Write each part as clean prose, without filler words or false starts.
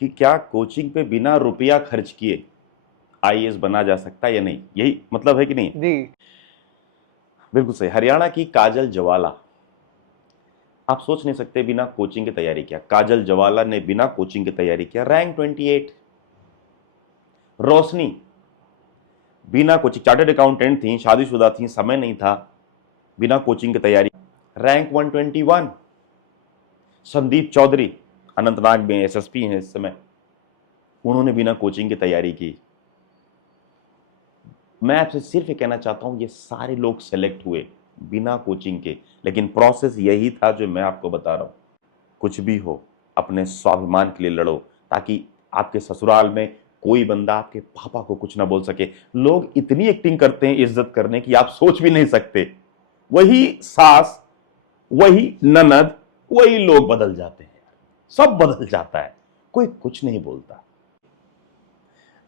कि क्या कोचिंग पे बिना रुपया खर्च किए आईएएस बना जा सकता है या नहीं, यही मतलब है कि नहीं? जी। बिल्कुल सही। हरियाणा की काजल जवाला, आप सोच नहीं सकते बिना कोचिंग की तैयारी किया, काजल जवाला ने बिना कोचिंग की तैयारी किया, रैंक 28। रोशनी बिना कोचिंग, चार्टर्ड अकाउंटेंट थी, शादीशुदा थी, समय नहीं था, बिना कोचिंग की तैयारी, रैंक 121। संदीप चौधरी अनंतनाग में एसएसपी हैं इस समय, उन्होंने बिना कोचिंग की तैयारी की। मैं आपसे सिर्फ ये कहना चाहता हूं, ये सारे लोग सेलेक्ट हुए बिना कोचिंग के, लेकिन प्रोसेस यही था जो मैं आपको बता रहा हूं। कुछ भी हो, अपने स्वाभिमान के लिए लड़ो, ताकि आपके ससुराल में कोई बंदा आपके पापा को कुछ ना बोल सके। लोग इतनी एक्टिंग करते हैं इज्जत करने की, आप सोच भी नहीं सकते। वही सास, वही ननद, वही लोग बदल जाते हैं, सब बदल जाता है, कोई कुछ नहीं बोलता।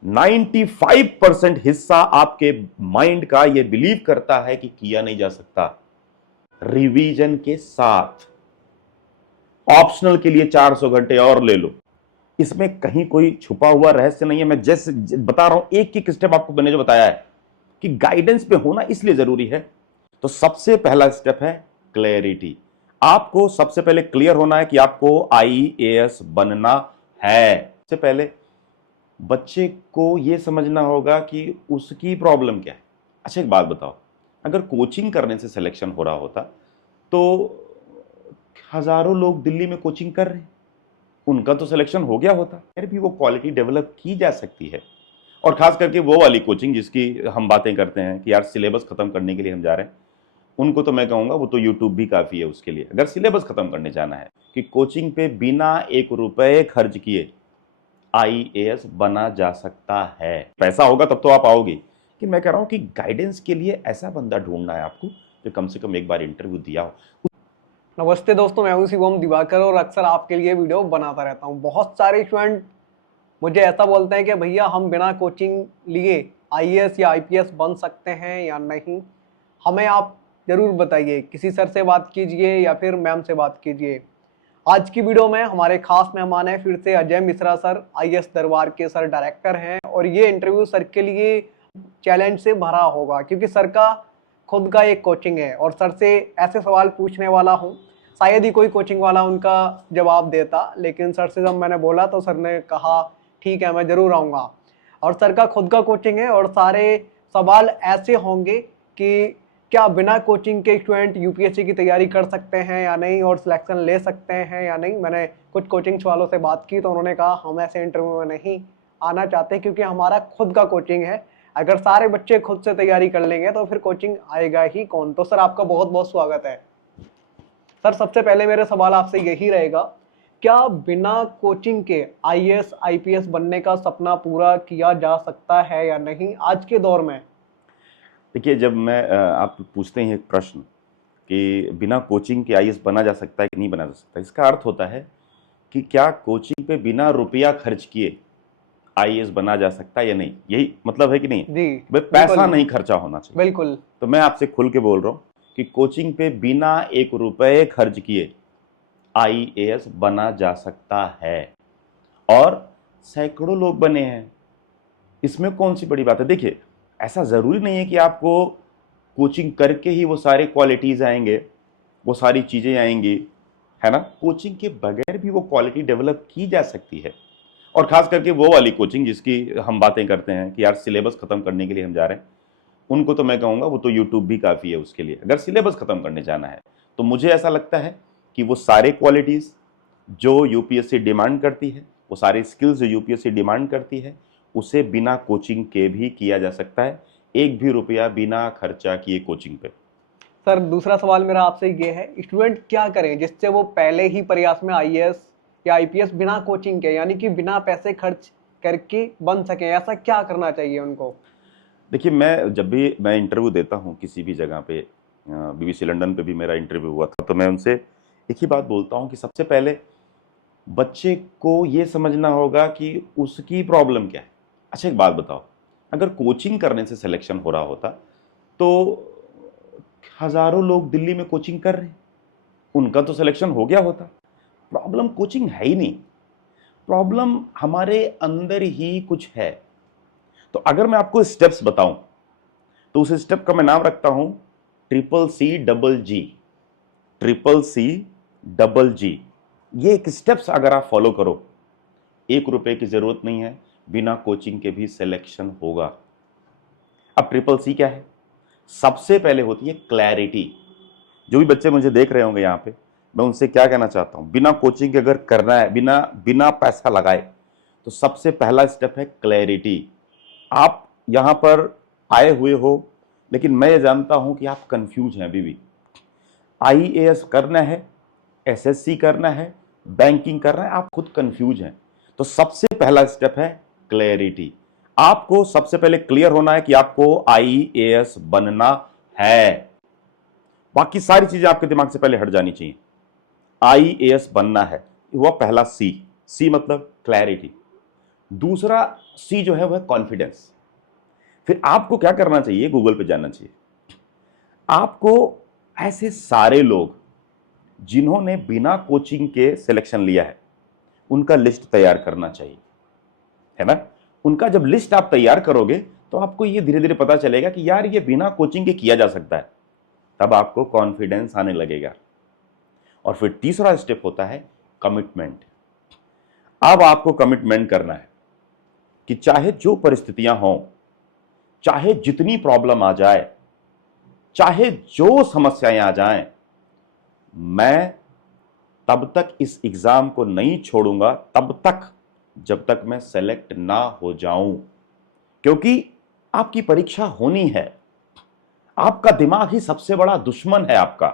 95% हिस्सा आपके माइंड का यह बिलीव करता है कि किया नहीं जा सकता। रिवीजन के साथ ऑप्शनल के लिए 400 घंटे और ले लो, इसमें कहीं कोई छुपा हुआ रहस्य नहीं है। मैं जैसे बता रहा हूं, एक एक स्टेप आपको मैंने जो बताया है कि गाइडेंस पे होना इसलिए जरूरी है। तो सबसे पहला स्टेप है क्लैरिटी। आपको सबसे पहले क्लियर होना है कि आपको आईएएस बनना है। सबसे पहले बच्चे को यह समझना होगा कि उसकी प्रॉब्लम क्या है। अच्छा एक बात बताओ, अगर कोचिंग करने से सिलेक्शन हो रहा होता तो हजारों लोग दिल्ली में कोचिंग कर रहे हैं, उनका तो सिलेक्शन हो गया होता। फिर भी वो क्वालिटी डेवलप की जा सकती है, और खास करके वो वाली कोचिंग जिसकी हम बातें करते हैं कि यार सिलेबस खत्म करने के लिए हम जा रहे हैं, उनको तो मैं कहूंगा वो तो यूट्यूब भी काफी है उसके लिए, अगर सिलेबस खत्म करने जाना है। कि कोचिंग पे बिना 1 रुपए खर्च किए आईएएस बना जा सकता है। पैसा होगा तब तो आप आओगे, कि मैं कह रहा हूं कि गाइडेंस के लिए ऐसा बंदा ढूंढना है आपको जो कम से कम एक बार इंटरव्यू दिया हो। नमस्ते दोस्तों, मैं हूं शिवम दिवाकर और अक्सर आपके लिए वीडियो बनाता रहता हूं। बहुत सारे स्टूडेंट मुझे ऐसा बोलते हैं कि भैया हम बिना कोचिंग लिए आईएएस या आईपीएस बन सकते हैं या नहीं। हमें आप ज़रूर बताइए, किसी सर से बात कीजिए या फिर मैम से बात कीजिए। आज की वीडियो में हमारे खास मेहमान हैं फिर से अजय मिश्रा सर, आईएएस दरबार के सर डायरेक्टर हैं, और ये इंटरव्यू सर के लिए चैलेंज से भरा होगा क्योंकि सर का खुद का एक कोचिंग है और सर से ऐसे सवाल पूछने वाला हूँ शायद ही कोई कोचिंग वाला उनका जवाब देता। लेकिन सर से जब मैंने बोला तो सर ने कहा ठीक है मैं ज़रूर आऊँगा। और सर का खुद का कोचिंग है और सारे सवाल ऐसे होंगे कि क्या बिना कोचिंग के स्टूडेंट यूपीएससी की तैयारी कर सकते हैं या नहीं और सिलेक्शन ले सकते हैं या नहीं। मैंने कुछ कोचिंग वालों से बात की तो उन्होंने कहा हम ऐसे इंटरव्यू में नहीं आना चाहते क्योंकि हमारा खुद का कोचिंग है। अगर सारे बच्चे खुद से तैयारी कर लेंगे तो फिर कोचिंग आएगा ही कौन। तो सर आपका बहुत बहुत स्वागत है। सर सबसे पहले मेरा सवाल आपसे यही रहेगा, क्या बिना कोचिंग के आईएएस आईपीएस बनने का सपना पूरा किया जा सकता है या नहीं आज के दौर में? देखिए, जब मैं आप पूछते हैं एक प्रश्न कि बिना कोचिंग के आईएएस बना जा सकता है कि नहीं बना जा सकता, इसका अर्थ होता है कि क्या कोचिंग पे बिना रुपया खर्च किए आईएएस बना जा सकता है या नहीं, यही मतलब है कि नहीं? जी भाई बिल्कुल। पैसा नहीं खर्चा होना चाहिए। बिल्कुल। तो मैं आपसे खुल के बोल रहा हूं कि कोचिंग पे बिना 1 रुपए खर्च किए आईएएस बना जा सकता है, और सैकड़ों लोग बने हैं, इसमें कौन सी बड़ी बात है। देखिए, ऐसा जरूरी नहीं है कि आपको कोचिंग करके ही वो सारे क्वालिटीज आएंगे, वो सारी चीजें आएंगी, है ना। कोचिंग के बगैर भी वो क्वालिटी डेवलप की जा सकती है, और खास करके वो वाली कोचिंग जिसकी हम बातें करते हैं कि यार सिलेबस खत्म करने के लिए हम जा रहे हैं, उनको तो मैं कहूंगा वो तो यूट्यूब भी काफी है उसके लिए, अगर सिलेबस खत्म करने जाना है। तो मुझे ऐसा लगता है कि वो सारे क्वालिटीज जो यूपीएससी डिमांड करती है, वो सारे स्किल्स जो यूपीएससी डिमांड करती है, उसे बिना कोचिंग के भी किया जा सकता है, एक भी रुपया बिना खर्चा किए कोचिंग पे। सर दूसरा सवाल मेरा आपसे ये है, स्टूडेंट क्या करें जिससे वो पहले ही प्रयास में आईएएस या आईपीएस बिना कोचिंग के यानी कि बिना पैसे खर्च करके बन सके, ऐसा क्या करना चाहिए उनको? देखिए, मैं जब भी मैं इंटरव्यू देता हूँ किसी भी जगह पे, बीबीसी लंदन पे भी मेरा इंटरव्यू हुआ था, तो मैं उनसे एक ही बात बोलता हूँ कि सबसे पहले बच्चे को ये समझना होगा कि उसकी प्रॉब्लम क्या है। अच्छा एक बात बताओ, अगर कोचिंग करने से सिलेक्शन हो रहा होता तो हजारों लोग दिल्ली में कोचिंग कर रहे हैं, उनका तो सिलेक्शन हो गया होता। प्रॉब्लम कोचिंग है ही नहीं, प्रॉब्लम हमारे अंदर ही कुछ है। तो अगर मैं आपको स्टेप्स बताऊं तो उस स्टेप का मैं नाम रखता हूं CCC CCC। ये एक स्टेप्स अगर आप फॉलो करो, 1 रुपए की जरूरत नहीं है, बिना कोचिंग के भी सिलेक्शन होगा। अब CCC क्या है? सबसे पहले होती है क्लैरिटी। जो भी बच्चे मुझे देख रहे होंगे यहाँ पे, मैं उनसे क्या कहना चाहता हूं, बिना कोचिंग के अगर करना है, बिना पैसा लगाए, तो सबसे पहला स्टेप है क्लैरिटी। आप यहां पर आए हुए हो, लेकिन मैं ये जानता हूं कि आप कंफ्यूज हैं अभी भी। IAS करना है, SSC करना है, बैंकिंग करना है, आप खुद कंफ्यूज हैं। तो सबसे पहला स्टेप है क्लैरिटी। आपको सबसे पहले क्लियर होना है कि आपको IAS बनना है। बाकी सारी चीजें आपके दिमाग से पहले हट जानी चाहिए। IAS बनना है, वह पहला C मतलब क्लैरिटी। दूसरा C जो है वह कॉन्फिडेंस। फिर आपको क्या करना चाहिए, गूगल पे जाना चाहिए। आपको ऐसे सारे लोग जिन्होंने बिना कोचिंग के सिलेक्शन लिया है, उनका लिस्ट तैयार करना चाहिए, है ना। उनका जब लिस्ट आप तैयार करोगे तो आपको ये धीरे धीरे पता चलेगा कि यार ये बिना कोचिंग के किया जा सकता है। तब आपको कॉन्फिडेंस आने लगेगा। और फिर तीसरा स्टेप होता है कमिटमेंट। अब आपको कमिटमेंट करना है कि चाहे जो परिस्थितियां हों, चाहे जितनी प्रॉब्लम आ जाए, चाहे जो समस्याएं आ जाएं, मैं तब तक इस एग्जाम को नहीं छोड़ूंगा, तब तक जब तक मैं सेलेक्ट ना हो जाऊं। क्योंकि आपकी परीक्षा होनी है। आपका दिमाग ही सबसे बड़ा दुश्मन है आपका।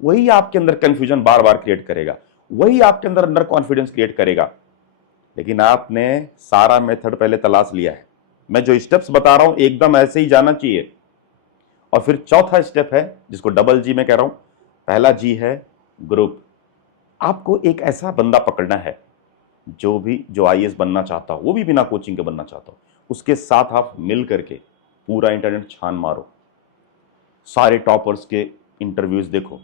वही आपके अंदर कंफ्यूजन बार बार क्रिएट करेगा, वही आपके अंदर अंडर कॉन्फिडेंस क्रिएट करेगा। लेकिन आपने सारा मेथड पहले तलाश लिया है। मैं जो स्टेप्स बता रहा हूं एकदम ऐसे ही जाना चाहिए। और फिर चौथा स्टेप है जिसको G में कह रहा हूं। पहला G है ग्रुप। आपको एक ऐसा बंदा पकड़ना है जो IAS बनना चाहता हो, वो भी बिना कोचिंग के बनना चाहता हो। उसके साथ आप मिल करके पूरा इंटरनेट छान मारो, सारे टॉपर्स के इंटरव्यूज देखो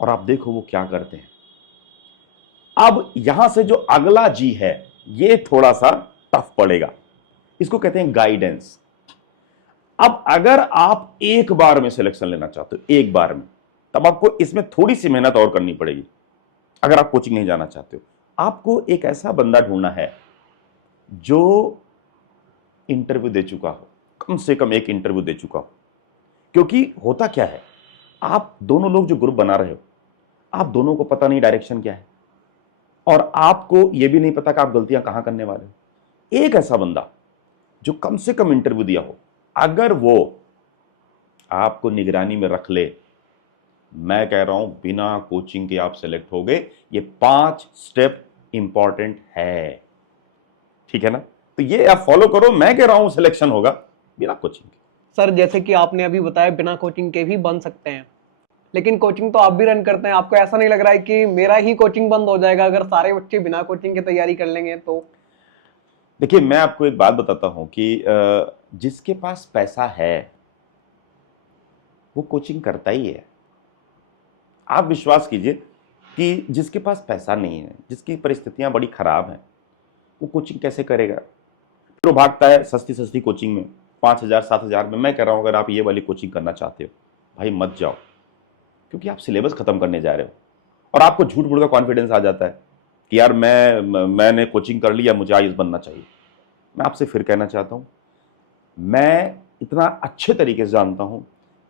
और आप देखो वो क्या करते हैं। अब यहां से जो अगला G है ये थोड़ा सा टफ पड़ेगा, इसको कहते हैं गाइडेंस। अब अगर आप एक बार में सिलेक्शन लेना चाहते हो, एक बार में, तब आपको इसमें थोड़ी सी मेहनत और करनी पड़ेगी। अगर आप कोचिंग नहीं जाना चाहते हो, आपको एक ऐसा बंदा ढूंढना है जो इंटरव्यू दे चुका हो, कम से कम एक इंटरव्यू दे चुका हो। क्योंकि होता क्या है, आप दोनों लोग जो ग्रुप बना रहे हो, आप दोनों को पता नहीं डायरेक्शन क्या है, और आपको यह भी नहीं पता कि आप गलतियां कहां करने वाले हो। एक ऐसा बंदा जो कम से कम इंटरव्यू दिया हो, अगर वो आपको निगरानी में रख ले, मैं कह रहा हूं बिना कोचिंग के आप सेलेक्ट हो गए। ये 5 स्टेप इंपॉर्टेंट है, ठीक है ना। तो ये आप फॉलो करो, मैं कह रहा हूं सिलेक्शन होगा बिना कोचिंग के। सर जैसे कि आपने अभी बताया बिना कोचिंग के भी बन सकते हैं, लेकिन कोचिंग तो आप भी रन करते हैं। आपको ऐसा नहीं लग रहा है कि मेरा ही कोचिंग बंद हो जाएगा अगर सारे बच्चे बिना कोचिंग की तैयारी कर लेंगे तो? देखिए, मैं आपको एक बात बताता हूं कि जिसके पास पैसा है वो कोचिंग करता ही है। आप विश्वास कीजिए कि जिसके पास पैसा नहीं है, जिसकी परिस्थितियां बड़ी खराब हैं, वो कोचिंग कैसे करेगा। फिर वो भागता है सस्ती सस्ती कोचिंग में, 5,000 7,000 में। मैं कह रहा हूं अगर आप ये वाली कोचिंग करना चाहते हो, भाई मत जाओ, क्योंकि आप सिलेबस खत्म करने जा रहे हो। और आपको झूठ मूठ का कॉन्फिडेंस आ जाता है कि यार मैंने कोचिंग कर लिया, मुझे IAS बनना चाहिए। मैं आपसे फिर कहना चाहता हूं, मैं इतना अच्छे तरीके से जानता हूं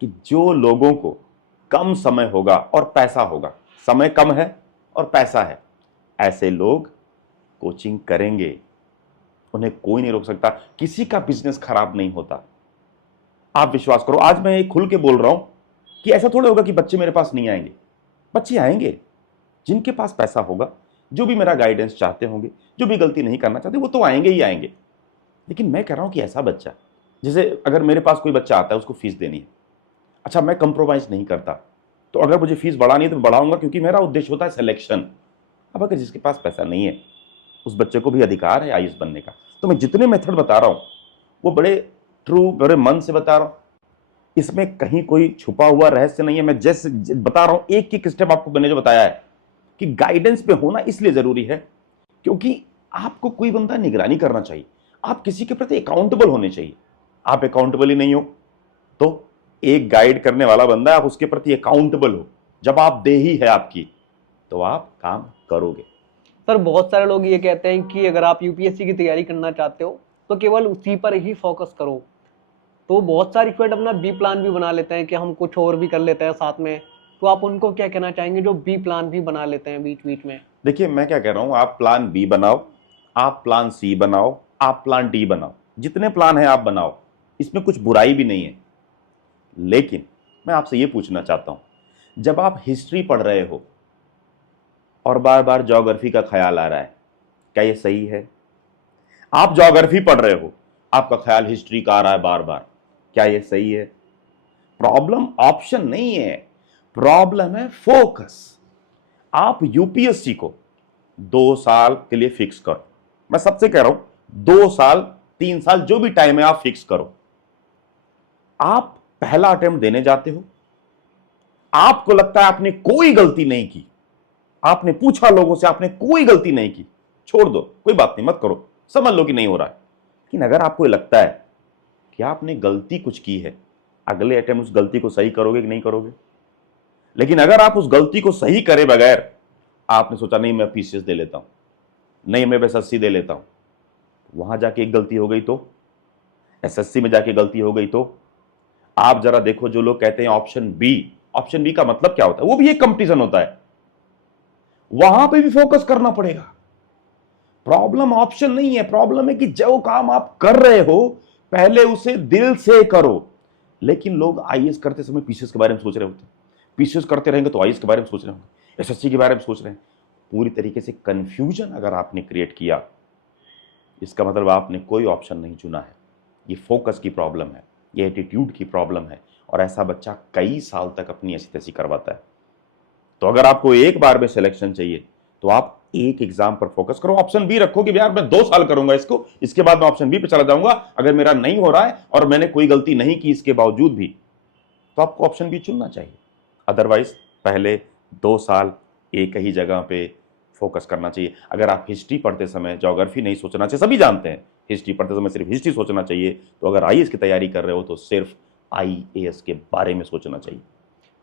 कि जो लोगों को कम समय होगा और पैसा होगा, समय कम है और पैसा है, ऐसे लोग कोचिंग करेंगे। उन्हें कोई नहीं रोक सकता। किसी का बिजनेस खराब नहीं होता, आप विश्वास करो। आज मैं खुल के बोल रहा हूं कि ऐसा थोड़ा होगा कि बच्चे मेरे पास नहीं आएंगे। बच्चे आएंगे, जिनके पास पैसा होगा, जो भी मेरा गाइडेंस चाहते होंगे, जो भी गलती नहीं करना चाहते, वो तो आएंगे ही आएंगे। लेकिन मैं कह रहा हूं कि ऐसा बच्चा, जैसे अगर मेरे पास कोई बच्चा आता है, उसको फीस देनी है, अच्छा मैं कंप्रोमाइज नहीं करता, तो अगर मुझे फीस बढ़ानी है तो बढ़ाऊंगा, क्योंकि मेरा उद्देश्य होता है सिलेक्शन। अब अगर जिसके पास पैसा नहीं है, उस बच्चे को भी अधिकार है IAS बनने का। तो मैं जितने मेथड बता रहा हूं वो बड़े ट्रू, बड़े मन से बता रहा हूं, इसमें कहीं कोई छुपा हुआ रहस्य नहीं है। मैं जैसे बता रहा हूं, एक एक स्टेप आपको मैंने जो बताया है कि गाइडेंस पे होना इसलिए जरूरी है क्योंकि आपको कोई बंदा निगरानी करना चाहिए, आप किसी के प्रति अकाउंटेबल होने चाहिए। आप अकाउंटेबल ही नहीं हो तो एक गाइड करने वाला बंदा है, आप उसके प्रति अकाउंटेबल हो। जब आप देही है आपकी तो आप काम करोगे। सर बहुत सारे लोग ये कहते हैं कि अगर आप यूपीएससी की तैयारी करना चाहते हो तो केवल उसी पर ही फोकस करो। तो बहुत सारे स्टूडेंट अपना बी प्लान भी बना लेते हैं कि हम कुछ और भी कर लेते हैं साथ में। तो आप उनको क्या कहना चाहेंगे जो बी प्लान भी बना लेते हैं बीच बीच में? देखिए मैं क्या कह रहा हूं, आप प्लान बी बनाओ, आप प्लान सी बनाओ, आप प्लान डी बनाओ, जितने प्लान हैं आप बनाओ, इसमें कुछ बुराई भी नहीं है। लेकिन मैं आपसे ये पूछना चाहता हूं, जब आप हिस्ट्री पढ़ रहे हो और बार बार ज्योग्राफी का ख्याल आ रहा है, क्या ये सही है? आप ज्योग्राफी पढ़ रहे हो, आपका ख्याल हिस्ट्री का आ रहा है बार बार, क्या ये सही है? प्रॉब्लम ऑप्शन नहीं है, प्रॉब्लम है फोकस। आप यूपीएससी को 2 साल के लिए फिक्स करो। मैं सबसे कह रहा हूं 2 साल 3 साल जो भी टाइम है आप फिक्स करो। आप पहला अटेम्प्ट देने जाते हो, आपको लगता है आपने कोई गलती नहीं की, आपने पूछा लोगों से, आपने कोई गलती नहीं की, छोड़ दो, कोई बात नहीं, मत करो, समझ लो कि नहीं हो रहा है। लेकिन अगर आपको लगता है कि आपने गलती कुछ की है, अगले अटेम्प्ट उस गलती को सही करोगे कि नहीं करोगे? लेकिन अगर आप उस गलती को सही करे बगैर आपने सोचा नहीं मैं पीसीएस दे लेता हूं, नहीं मैं एसएससी दे लेता हूं, वहां जाके एक गलती हो गई तो, एसएससी में जाके गलती हो गई तो, आप जरा देखो जो लोग कहते हैं ऑप्शन बी का मतलब क्या होता है, वो भी एक कंपटीशन होता है, वहां पे भी फोकस करना पड़ेगा। प्रॉब्लम ऑप्शन नहीं है, प्रॉब्लम है कि जो काम आप कर रहे हो पहले उसे दिल से करो। लेकिन लोग आईएएस करते समय पीसीएस के बारे में सोच रहे होते हैं, पीसीएस करते रहेंगे तो आईएएस के बारे में सोच रहे होंगे, एसएससी के बारे में सोच रहे हैं। पूरी तरीके से कंफ्यूजन अगर आपने क्रिएट किया, इसका मतलब आपने कोई ऑप्शन नहीं चुना है। ये फोकस की प्रॉब्लम है, ये एटीट्यूड की प्रॉब्लम है, और ऐसा बच्चा कई साल तक अपनी ऐसी तैसी करवाता है। तो अगर आपको एक बार में सिलेक्शन चाहिए तो आप एक एग्जाम पर फोकस करो। ऑप्शन बी रखो कि यार मैं 2 साल करूंगा इसको, इसके बाद मैं ऑप्शन बी पे चला जाऊंगा, अगर मेरा नहीं हो रहा है और मैंने कोई गलती नहीं की इसके बावजूद भी, तो आपको ऑप्शन बी चुनना चाहिए। अदरवाइज पहले 2 साल एक ही जगह पे फोकस करना चाहिए। अगर आप हिस्ट्री पढ़ते समय ज्योग्राफी नहीं सोचना चाहिए, सभी जानते हैं हिस्ट्री पढ़ते समय सिर्फ हिस्ट्री सोचना चाहिए, तो अगर आईएएस की तैयारी कर रहे हो तो सिर्फ आईएएस के बारे में सोचना चाहिए।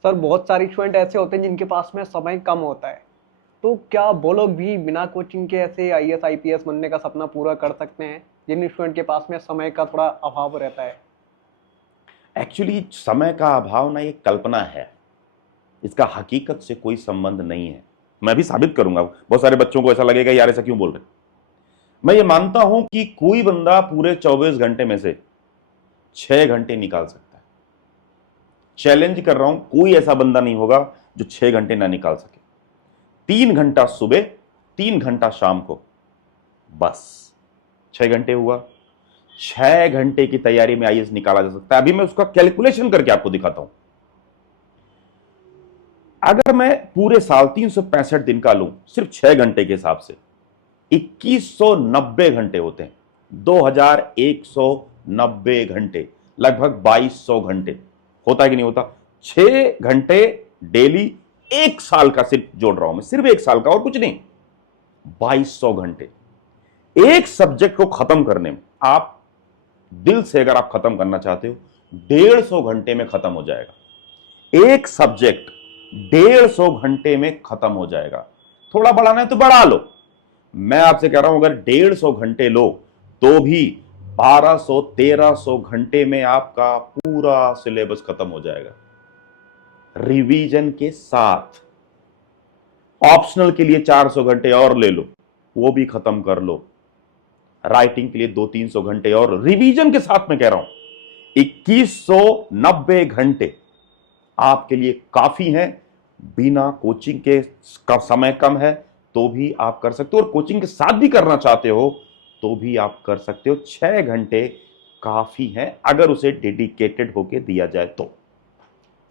सर बहुत सारे स्टूडेंट ऐसे होते हैं जिनके पास में समय कम होता है, तो क्या वो लोग भी बिना कोचिंग के ऐसे आईएएस आईपीएस बनने का सपना पूरा कर सकते हैं जिन स्टूडेंट के पास में समय का थोड़ा अभाव रहता है? एक्चुअली समय का अभाव ना, ये कल्पना है, इसका हकीकत से कोई संबंध नहीं है। मैं भी साबित करूंगा। बहुत सारे बच्चों को ऐसा लगेगा यार ऐसा क्यों बोल रहे। मैं ये मानता हूं कि कोई बंदा पूरे 24 घंटे में से 6 घंटे निकाल सकता है। चैलेंज कर रहा हूं, कोई ऐसा बंदा नहीं होगा जो 6 घंटे ना निकाल सके। 3 घंटा सुबह, 3 घंटा शाम को, बस 6 घंटे हुआ। 6 घंटे की तैयारी में आईएएस निकाला जा सकता है। अभी मैं उसका कैलकुलेशन करके आपको दिखाता हूं। अगर मैं पूरे साल 365 दिन का लूं सिर्फ 6 घंटे के हिसाब से, 2190 घंटे होते हैं। 2190 घंटे, लगभग 2200 घंटे होता है कि नहीं होता? 6 घंटे डेली, 1 साल का सिर्फ जोड़ रहा हूं मैं, सिर्फ 1 साल का और कुछ नहीं। 2200 घंटे एक सब्जेक्ट को खत्म करने में, आप दिल से अगर आप खत्म करना चाहते हो 150 घंटे में खत्म हो जाएगा। एक सब्जेक्ट 150 घंटे में खत्म हो जाएगा। थोड़ा बढ़ाना है तो बढ़ा लो। मैं आपसे कह रहा हूं अगर 150 घंटे लो तो भी 1200-1300 घंटे में आपका पूरा सिलेबस खत्म हो जाएगा, रिवीजन के साथ। ऑप्शनल के लिए 400 घंटे और ले लो, वो भी खत्म कर लो। राइटिंग के लिए 200-300 घंटे और रिवीजन के साथ मैं कह रहा हूं 2190 घंटे आपके लिए काफी हैं। बिना कोचिंग के का समय कम है तो भी आप कर सकते हो, और कोचिंग के साथ भी करना चाहते हो तो भी आप कर सकते हो। 6 घंटे काफी हैं अगर उसे डेडिकेटेड होके दिया जाए तो।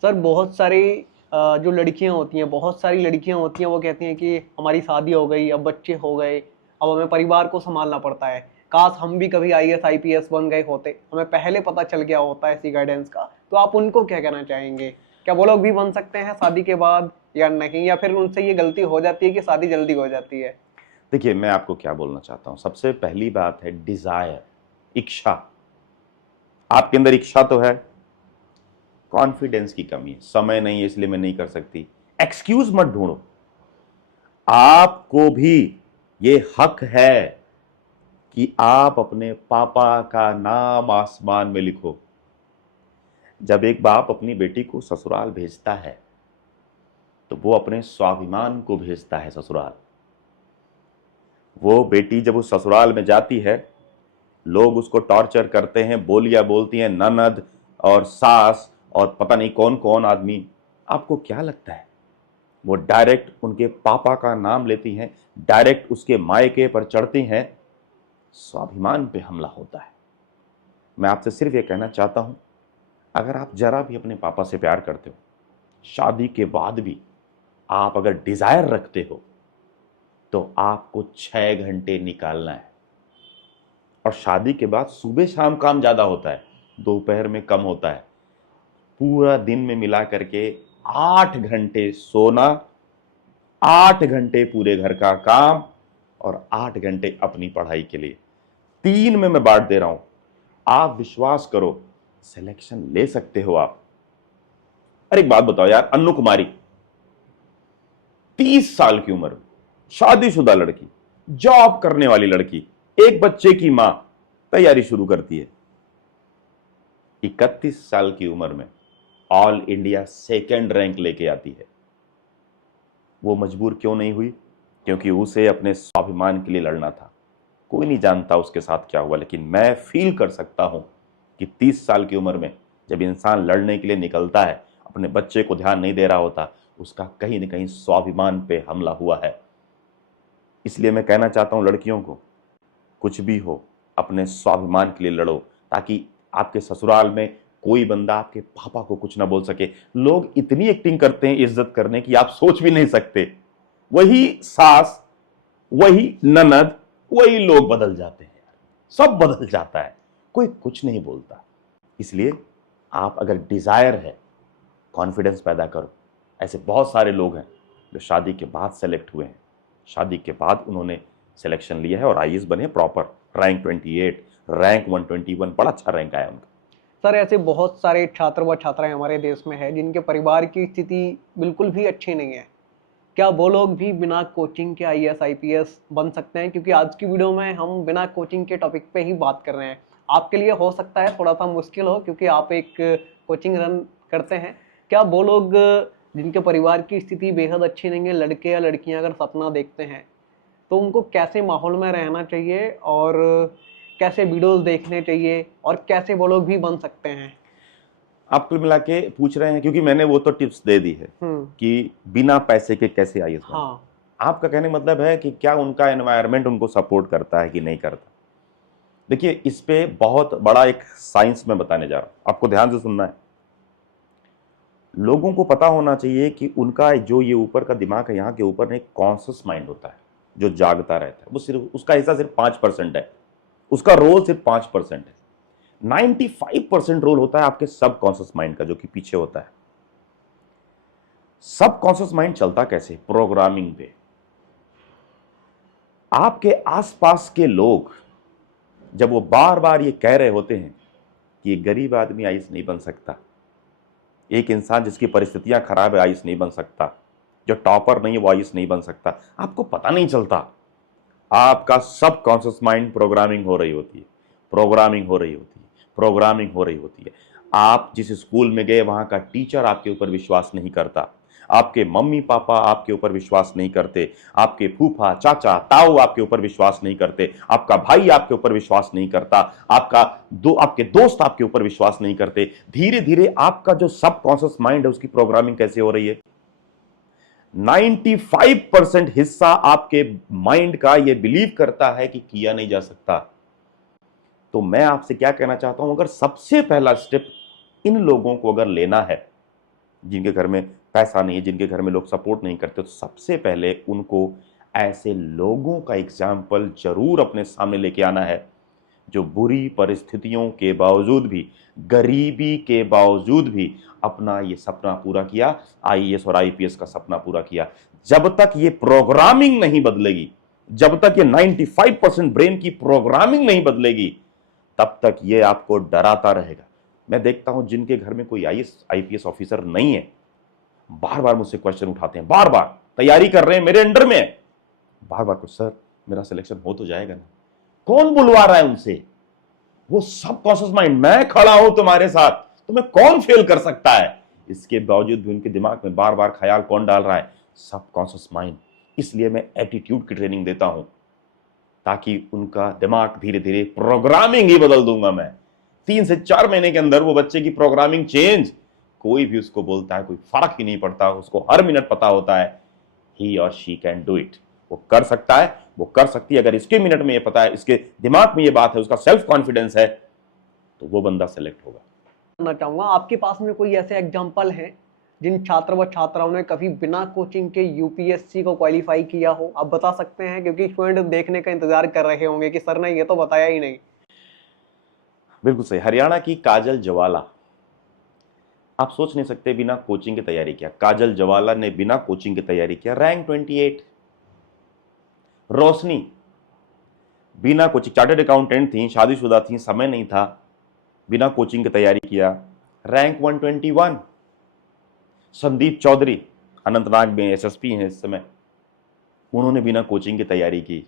सर बहुत सारी जो लड़कियां होती हैं, बहुत सारी लड़कियां होती हैं, वो कहती हैं कि हमारी शादी हो गई, अब बच्चे हो गए, अब हमें परिवार को संभालना पड़ता है, काश हम भी कभी आईएएस आईपीएस बन गए होते, हमें पहले पता चल गया होता है इसी गाइडेंस का। तो आप उनको क्या कहना चाहेंगे? क्या वो लोग भी बन सकते हैं शादी के बाद या नहीं, या फिर उनसे ये गलती हो जाती है कि शादी जल्दी हो जाती है? देखिए, मैं आपको क्या बोलना चाहता हूं, सबसे पहली बात है डिजायर, इच्छा। आपके अंदर इच्छा तो है, कॉन्फिडेंस की कमी है, समय नहीं है इसलिए मैं नहीं कर सकती। एक्सक्यूज मत ढूंढो, आपको भी ये हक है कि आप अपने पापा का नाम आसमान में लिखो। जब एक बाप अपनी बेटी को ससुराल भेजता है तो वो अपने स्वाभिमान को भेजता है ससुराल। वो बेटी जब उस ससुराल में जाती है, लोग उसको टॉर्चर करते हैं, बोलियां बोलती हैं, ननद और सास और पता नहीं कौन कौन आदमी। आपको क्या लगता है वो डायरेक्ट उनके पापा का नाम लेती हैं, डायरेक्ट उसके मायके पर चढ़ती हैं? स्वाभिमान पे हमला होता है। मैं आपसे सिर्फ ये कहना चाहता हूं, अगर आप जरा भी अपने पापा से प्यार करते हो, शादी के बाद भी आप अगर डिजायर रखते हो, तो आपको 6 घंटे निकालना है। और शादी के बाद सुबह शाम काम ज्यादा होता है, दोपहर में कम होता है। पूरा दिन में मिला करके 8 घंटे सोना, 8 घंटे पूरे घर का काम और 8 घंटे अपनी पढ़ाई के लिए। 3 में मैं बांट दे रहा हूं। आप विश्वास करो, सिलेक्शन ले सकते हो आप। अरे एक बात बताओ यार, अन्नू कुमारी 30 साल की उम्र में, शादीशुदा लड़की, जॉब करने वाली लड़की, एक बच्चे की मां, तैयारी शुरू करती है। 31 साल की उम्र में ऑल इंडिया सेकंड रैंक लेके आती है। वो मजबूर क्यों नहीं हुई? क्योंकि उसे अपने स्वाभिमान के लिए लड़ना था। कोई नहीं जानता उसके साथ क्या हुआ, लेकिन मैं फील कर सकता हूं कि 30 साल की उम्र में जब इंसान लड़ने के लिए निकलता है, अपने बच्चे को ध्यान नहीं दे रहा होता, उसका कहीं ना कहीं स्वाभिमान पे हमला हुआ है। इसलिए मैं कहना चाहता हूं लड़कियों को, कुछ भी हो अपने स्वाभिमान के लिए लड़ो, ताकि आपके ससुराल में कोई बंदा आपके पापा को कुछ ना बोल सके। लोग इतनी एक्टिंग करते हैं इज्जत करने की, आप सोच भी नहीं सकते। वही सास, वही ननद, वही लोग बदल जाते हैं, सब बदल जाता है, कोई कुछ नहीं बोलता। इसलिए आप अगर डिजायर है, कॉन्फिडेंस पैदा करो। ऐसे बहुत सारे लोग हैं जो शादी के बाद सेलेक्ट हुए हैं, शादी के बाद उन्होंने सिलेक्शन लिया है और आईएएस बने प्रॉपर, रैंक 28, रैंक 121, बड़ा अच्छा रैंक आया उनका। सर ऐसे बहुत सारे छात्र व छात्राएं हमारे देश में हैं जिनके परिवार की स्थिति बिल्कुल भी अच्छी नहीं है। क्या वो लोग भी बिना कोचिंग के आईएएस आईपीएस बन सकते हैं? क्योंकि आज की वीडियो में हम बिना कोचिंग के टॉपिक पे ही बात कर रहे हैं। आपके लिए हो सकता है थोड़ा सा मुश्किल हो, क्योंकि आप एक कोचिंग रन करते हैं। क्या वो लोग जिनके परिवार की स्थिति बेहद अच्छी नहीं है, लड़के या लड़कियां अगर सपना देखते हैं, तो उनको कैसे माहौल में रहना चाहिए और कैसे वीडियोस देखने चाहिए और कैसे वो लोग भी बन सकते हैं? आप कुल मिला के पूछ रहे हैं, क्योंकि मैंने वो तो टिप्स दे दी है कि बिना पैसे के कैसे आईएएस बने। हाँ। आपका कहने का मतलब है कि क्या उनका एनवायरनमेंट उनको सपोर्ट करता है कि नहीं करता। देखिए, इस पे बहुत बड़ा एक साइंस में बताने जा रहा हूं, आपको ध्यान से सुनना है। लोगों को पता होना चाहिए कि उनका जो ये ऊपर का दिमाग है, यहाँ के ऊपर एक कॉन्शियस माइंड होता है जो जागता रहता है, वो सिर्फ उसका हिस्सा सिर्फ 5% है, उसका रोल सिर्फ 5% है। 95% रोल होता है आपके सब कॉन्शियस माइंड का, जो कि पीछे होता है। सब कॉन्शियस माइंड चलता कैसे? प्रोग्रामिंग पे। आपके आसपास के लोग जब वो बार बार ये कह रहे होते हैं कि ये गरीब आदमी आईएएस नहीं बन सकता, एक इंसान जिसकी परिस्थितियां खराब है आईएएस नहीं बन सकता, जो टॉपर नहीं है वो आईएएस नहीं बन सकता, आपको पता नहीं चलता। आपका सब कॉन्शियस माइंड प्रोग्रामिंग हो रही होती है, प्रोग्रामिंग हो रही होती है, प्रोग्रामिंग हो रही होती है। आप जिस स्कूल में गए वहां का टीचर आपके ऊपर विश्वास नहीं करता, आपके मम्मी पापा आपके ऊपर विश्वास नहीं करते, आपके फूफा चाचा ताऊ आपके ऊपर विश्वास नहीं करते, आपका भाई आपके ऊपर विश्वास नहीं करता, आपके दोस्त आपके ऊपर विश्वास नहीं करते। धीरे धीरे आपका जो सब कॉन्शियस माइंड है उसकी प्रोग्रामिंग कैसे हो रही है? 95% हिस्सा आपके माइंड का यह बिलीव करता है कि किया नहीं जा सकता। तो मैं आपसे क्या कहना चाहता हूं, अगर सबसे पहला स्टेप इन लोगों को अगर लेना है जिनके घर में पैसा नहीं है, जिनके घर में लोग सपोर्ट नहीं करते, तो सबसे पहले उनको ऐसे लोगों का एग्जाम्पल जरूर अपने सामने लेके आना है जो बुरी परिस्थितियों के बावजूद भी, गरीबी के बावजूद भी अपना ये सपना पूरा किया, आईएएस और आईपीएस का सपना पूरा किया। जब तक ये प्रोग्रामिंग नहीं बदलेगी, जब तक ये 95% ब्रेन की प्रोग्रामिंग नहीं बदलेगी तब तक ये आपको डराता रहेगा। मैं देखता हूं जिनके घर में कोई आईएएस आईपीएस ऑफिसर नहीं है, बार बार मुझसे क्वेश्चन उठाते हैं, बार बार तैयारी कर रहे हैं, मेरे अंडर में है, बार बार सर मेरा सिलेक्शन हो तो जाएगा ना। कौन बुलवा रहा है उनसे? वो सबकॉन्शियस माइंड, मैं खड़ा हूं तुम्हारे साथ, तुम्हें कौन फेल कर सकता है? इसके बावजूद भी उनके दिमाग में बार बार ख्याल कौन डाल रहा है? Subconscious mind. इसलिए मैं एटीट्यूड की ट्रेनिंग देता हूं ताकि उनका दिमाग धीरे धीरे, प्रोग्रामिंग ही बदल दूंगा मैं 3 से 4 महीने के अंदर। वो बच्चे की प्रोग्रामिंग चेंज, कोई भी उसको बोलता है कोई फर्क ही नहीं पड़ता, उसको हर मिनट पता होता है ही और शी कैन डू इट। वो कर सकता है, वो कर सकती है। अगर इसके मिनट में ये पता है, इसके दिमाग में ये बात है, उसका सेल्फ कॉन्फिडेंस है, तो वो बंदा सेलेक्ट होगा। जानना चाहूंगा आपके पास में कोई ऐसे एग्जाम्पल हैं जिन छात्र व छात्राओं ने कभी बिना कोचिंग के यूपीएससी को क्वालिफाई किया हो? आप बता सकते हैं, क्योंकि स्टूडेंट देखने का इंतजार कर रहे होंगे कि सर ने ये तो बताया ही नहीं। बिल्कुल सही। हरियाणा की काजल जवाला, आप सोच नहीं सकते, बिना कोचिंग की तैयारी किया। काजल जवाला ने बिना कोचिंग की तैयारी किया, रैंक 28। रोशनी बिना कोचिंग, चार्टर्ड अकाउंटेंट थी, शादीशुदा थी, समय नहीं था, बिना कोचिंग की तैयारी किया, रैंक 121। संदीप चौधरी अनंतनाग में एसएसपी हैं इस समय, उन्होंने बिना कोचिंग की तैयारी की।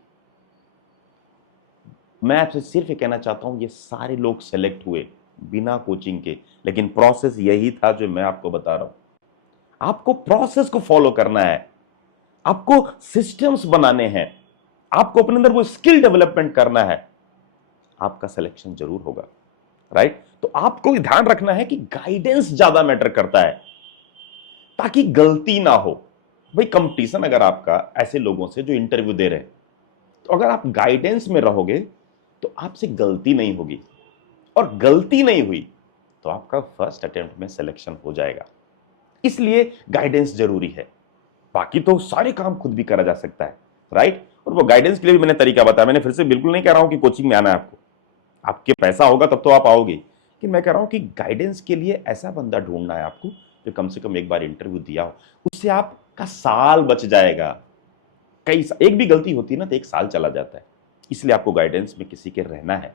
मैं आपसे सिर्फ ये कहना चाहता हूं, ये सारे लोग सेलेक्ट हुए बिना कोचिंग के, लेकिन प्रोसेस यही था जो मैं आपको बता रहा हूं। आपको प्रोसेस को फॉलो करना है, आपको सिस्टम्स बनाने हैं, आपको अपने अंदर वो स्किल डेवलपमेंट करना है, आपका सिलेक्शन जरूर होगा। राइट? तो आपको ध्यान रखना है कि गाइडेंस ज्यादा मैटर करता है ताकि गलती ना हो। भाई कंपटीशन अगर आपका ऐसे लोगों से जो इंटरव्यू दे रहे हैं, तो अगर आप गाइडेंस में रहोगे तो आपसे गलती नहीं होगी, और गलती नहीं हुई तो आपका फर्स्ट अटेम्प्ट में सिलेक्शन हो जाएगा। इसलिए गाइडेंस जरूरी है। बाकी तो सारे काम खुद भी करा जा सकता है। राइट? और वो गाइडेंस के लिए भी मैंने तरीका बताया। मैंने फिर से बिल्कुल नहीं कह रहा हूं कि कोचिंग में आना है आपको, आपके पैसा होगा तब तो आप आओगे, कि मैं कह रहा हूं कि गाइडेंस के लिए ऐसा बंदा ढूंढना है आपको जो कम से कम एक बार इंटरव्यू दिया हो, उससे आपका साल बच जाएगा। एक भी गलती होती है ना तो 1 साल चला जाता है। इसलिए आपको गाइडेंस में किसी के रहना है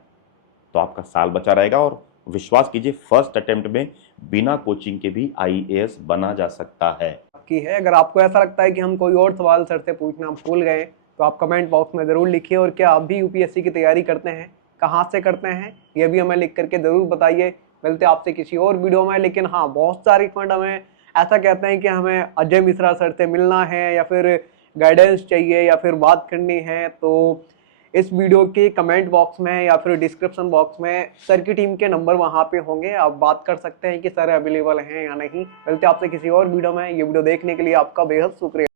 तो आपका साल बचा रहेगा। और विश्वास कीजिए, फर्स्ट अटेम्प्ट में बिना कोचिंग के भी आईएएस बना जा सकता है। की है। अगर आपको ऐसा लगता है कि हम कोई और सवाल सर से पूछना भूल गए तो आप कमेंट बॉक्स में ज़रूर लिखिए। और क्या आप भी यूपीएससी की तैयारी करते हैं, कहाँ से करते हैं, ये भी हमें लिख करके ज़रूर बताइए। मिलते हैं आपसे किसी और वीडियो में। लेकिन हाँ, बहुत सारे फ्रेंड हमें ऐसा कहते हैं कि हमें अजय मिश्रा सर से मिलना है या फिर गाइडेंस चाहिए या फिर बात करनी है, तो इस वीडियो के कमेंट बॉक्स में या फिर डिस्क्रिप्शन बॉक्स में सर की टीम के नंबर वहाँ पे होंगे, आप बात कर सकते हैं कि सर अवेलेबल हैं या नहीं। मिलते हैं आपसे किसी और वीडियो में। ये वीडियो देखने के लिए आपका बेहद शुक्रिया।